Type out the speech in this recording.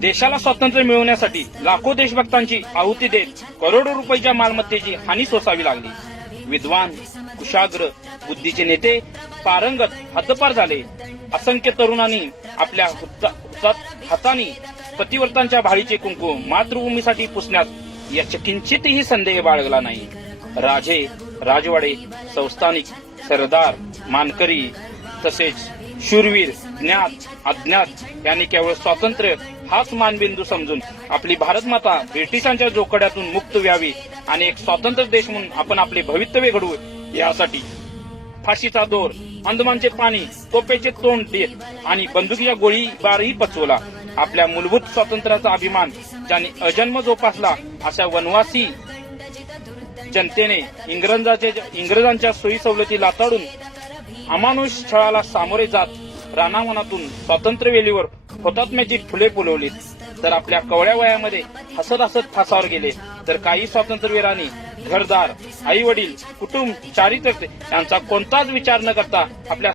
देशाला स्वातंत्र्य मिळवण्यासाठी लाखो देशभक्तांची आहुती देत करोडो रुपयाच्या मालमत्तेची हानी सोसावी लागली. विद्वान कुशाग्र बुद्धीचे नेते पारंगत हद्दपार झाले. असंख्य तरुणांनी आपल्या हाताने पतिवर्तांच्या भाळीचे कुंकू मातृभूमीसाठी पुसण्यात याच्या किंचितही संदेह बाळगला नाही. राजे राजवाडे संस्थानिक सरदार मानकरी तसेच शूरवीर ज्ञात अज्ञात यांनी केवळ स्वातंत्र्य हाच मानबिंदू समजून आपली भारतमाता ब्रिटिशांच्या जोकड्यातून मुक्त व्हावी आणि एक स्वतंत्र देश म्हणून आपण आपले भवितव्य घडवू यासाठी फाशीचा दोर अंदमानचे पाणी तोपेचे तोंड देत आणि बंदुकीच्या गोळीबारही पचवला. आपल्या मूलभूत स्वातंत्र्याचा अभिमान ज्यांनी अजन्म जोपासला अशा वनवासी जनतेने इंग्रजांच्या इंग्रजांच्या सोयी सवलती लाताडून अमानुष छळाला सामोरे जात रानावनातून स्वातंत्र्यवेलीवर हुतात्म्याची फुले फुलवली तर आपल्या कवळ्या वयामध्ये हसत हसत फासावर गेले. तर काही स्वातंत्र्यवीरांनी घरदार आई वडील कुटुंब चारित्र्य यांचा कोणताच विचार न करता आपल्या